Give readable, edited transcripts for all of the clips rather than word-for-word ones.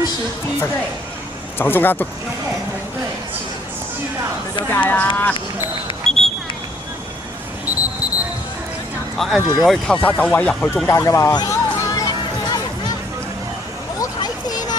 ，U11隊走中間都。勇武紅隊前7到出咗界啦！阿 Andrew 你可以交叉走位入去中間㗎嘛。好睇先啊！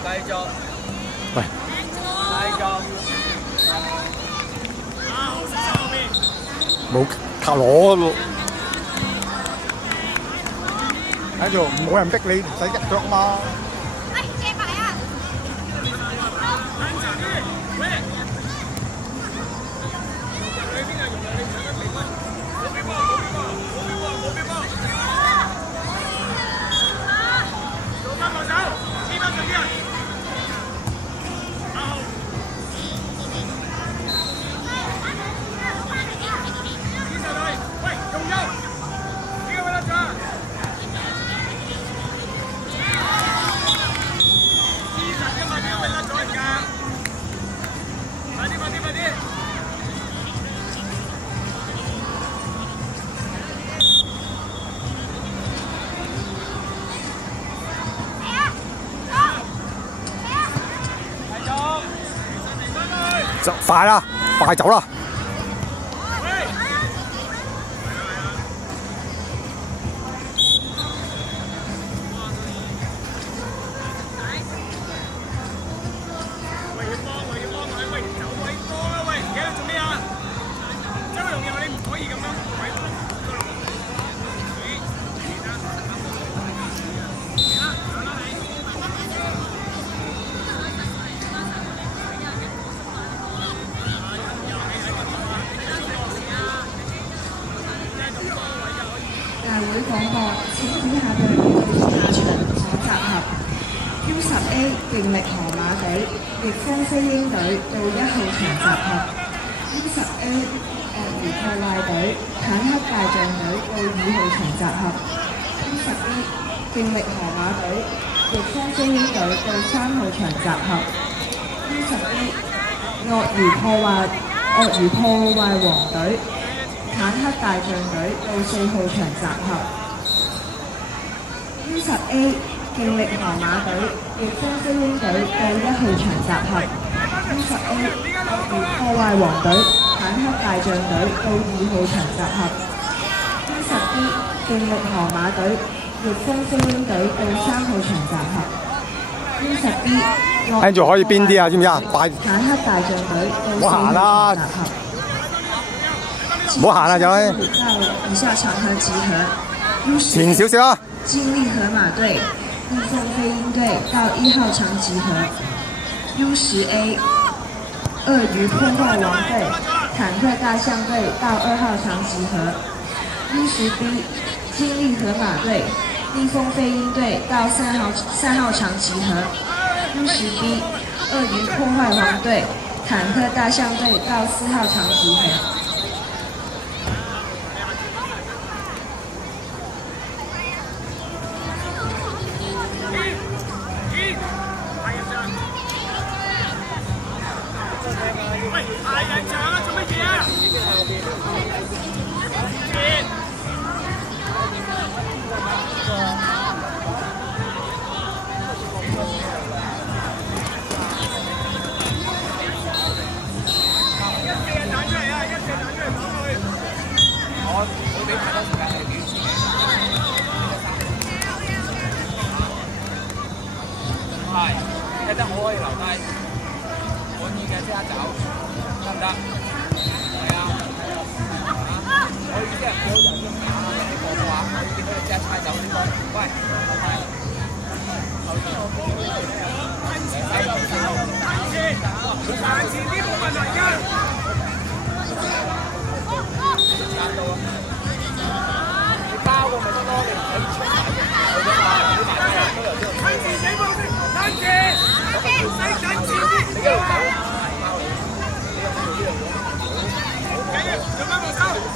繼續。喂，繼續。冇靠攞。Andrew冇人逼你，唔使一腳嘛。喂，借牌啊！就快啦，快走啦！大會廣播，請以下隊伍下場可集合 ：U10A 勁力河馬隊、逆風飛鷹隊到1號場集合 ；U10A 鱷魚破壞隊、坦克大象隊到2號場集合 ；U10A 勁力河馬隊、逆風飛鷹隊到3號場集合 ；U10A 鱷魚破壞王隊、坦克大象隊到4號場集合 ；U10A 勁力河馬隊、逆風飛鷹隊到1號場集合 ；U10A 鱷魚破壞王隊、坦克大象隊到2號場集合 ；U10B 勁力河馬隊、逆風飛鷹隊到3號場集合 ；U10B Andrew 可以邊啲啊？知唔知啊？快！坦克大象隊到4號場集合。唔好行啦，就係。到以下場合集合。前少少啊！勁力河馬隊、逆風飛鷹隊到1號場集合。U10A 鱷魚破壞王隊、坦克大象隊到2號場集合。U10B 勁力河馬隊、逆風飛鷹隊到3號場集合。U10B 鱷魚破壞王隊、坦克大象隊到4號場集合。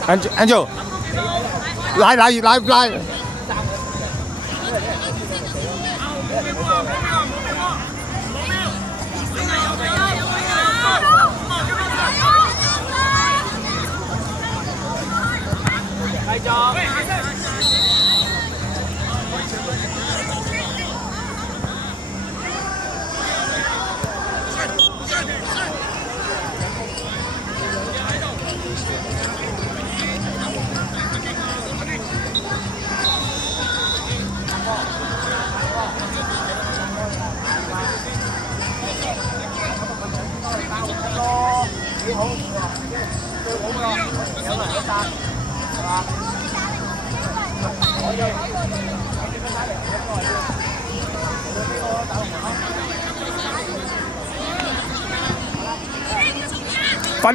Angel，拉！繼續。幾好，最好㗎，有人一單，係嘛？快啲！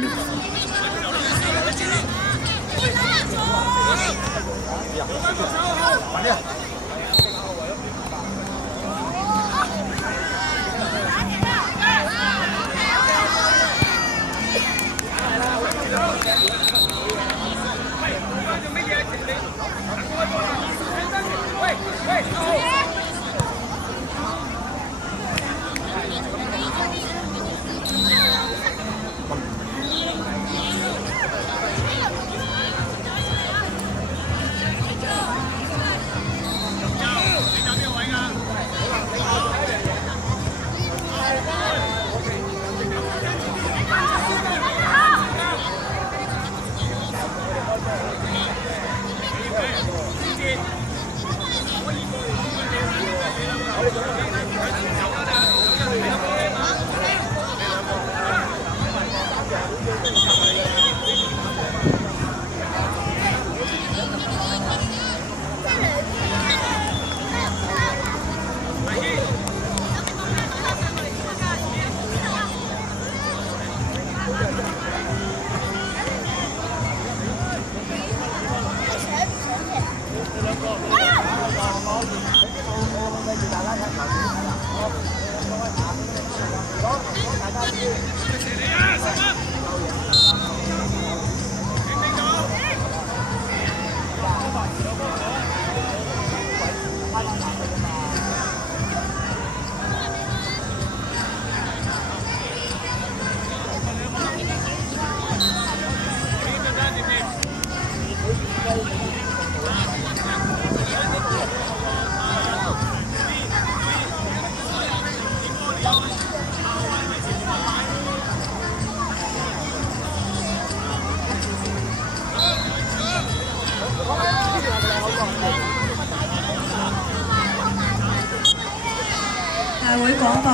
快啲！大會廣播，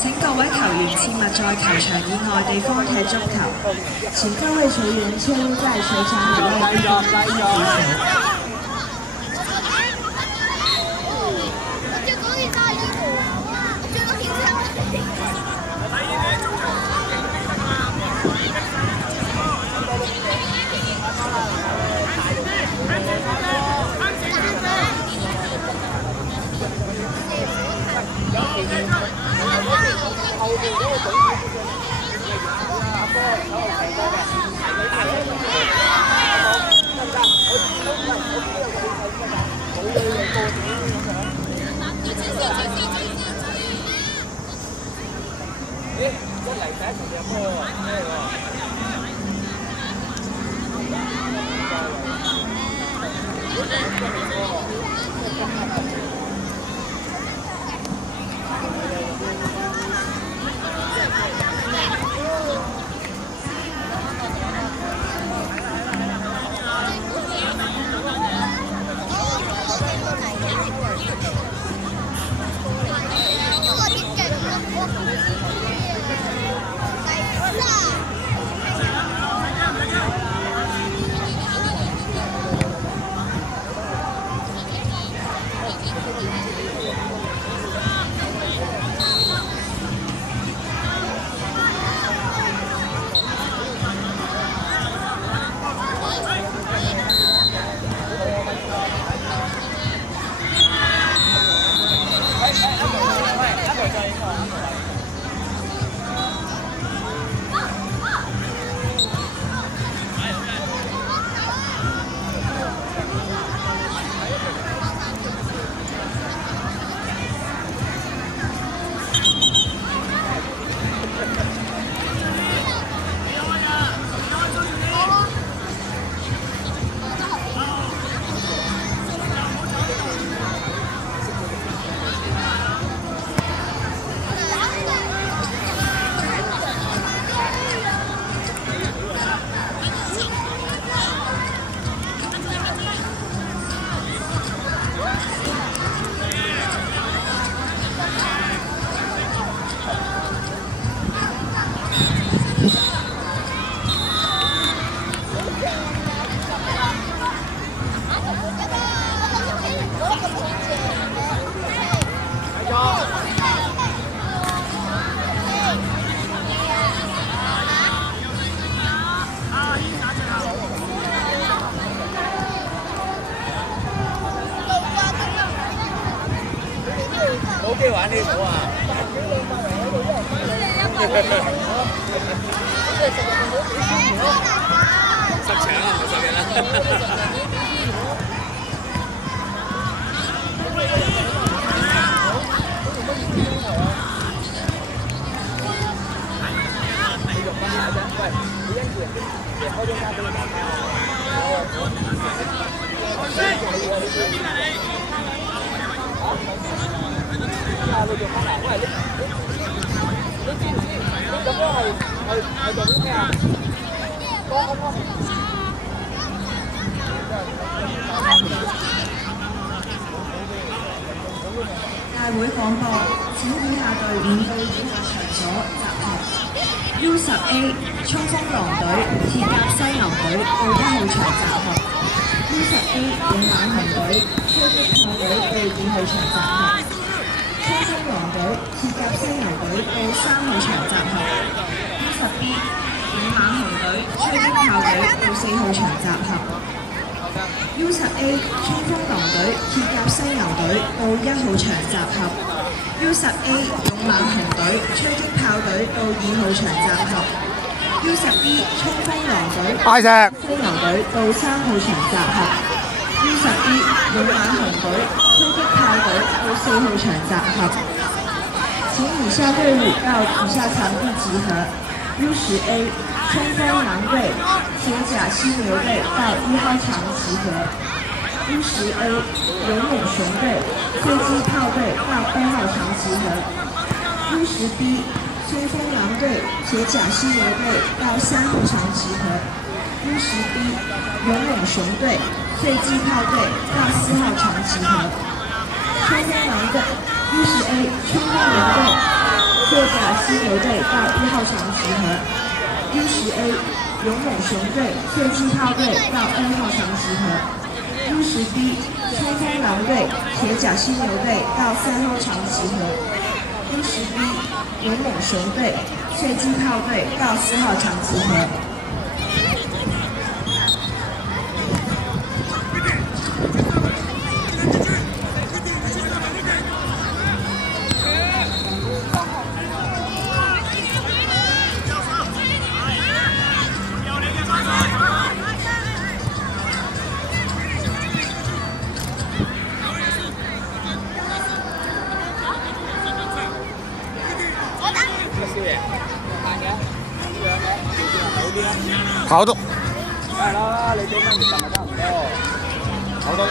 請各位球員切勿在球場以外地方踢足球，請各位球員切勿在球場以外地方踢足球。好意玩呢個啊！十場啊，唔係10日啦。大會廣播，請以下隊伍到以下場所集合：U10A 衝鋒狼隊、鐵甲犀牛隊到1號場集合；U10A 勇猛熊隊、狙擊炮隊到2號場集合；衝鋒狼隊、鐵甲犀牛隊到3號場集合；U10B 勇猛熊隊、狙擊炮隊到4號場集合；U10A 衝鋒狼隊、鐵甲犀牛隊到1號場集合；U10A 勇猛熊隊、狙擊炮隊到2號場集合；U10B 衝鋒狼隊、大石犀牛隊到3號場集合；U10B 勇猛熊隊、狙擊炮隊到4號場集合。請以下隊伍到以下場地集合：U10A 衝鋒狼隊、鐵甲犀牛隊到1號場集合；U10A 勇猛熊隊、飞机炮队到2號場集合；U10B 冲锋狼队、鐵甲犀牛队到3號場集合；U10B 勇猛熊队、飞机炮队到4號場集合；冲鋒狼队、U10A 冲鋒狼队、鐵甲犀牛队到1號場集合；U10A 勇猛熊队、飞机炮队到2號場集合；U10B 冲鋒狼队、鐵甲犀牛队到3號場集合；U10B 勇猛熊队、飛機炮队到4號場集合。跑到梗係啦，你俾翻20咪差唔多。跑到。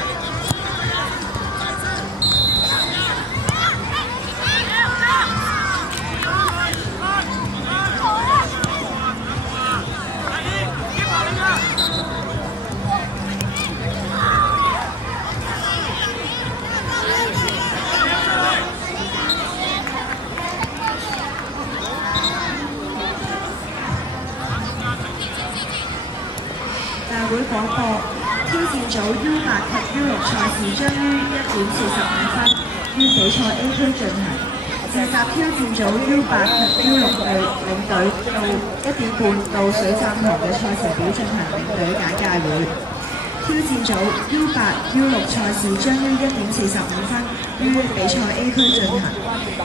大會廣播，挑戰組 U8 及 U6 賽事將於1點45分於比賽 A 區進行。召集挑戰組 U8 及 U6 隊領隊到1點半到水站塘嘅賽程表進行領隊簡介會。挑戰組 U8、U6 賽事將於1點45分於比賽 A 區進行。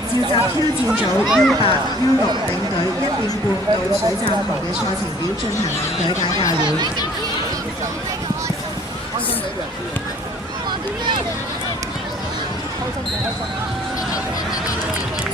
召集挑戰組 U8、U6 領隊1點半到水站塘嘅賽程表進行領隊簡介會。開心俾人知啊！開心。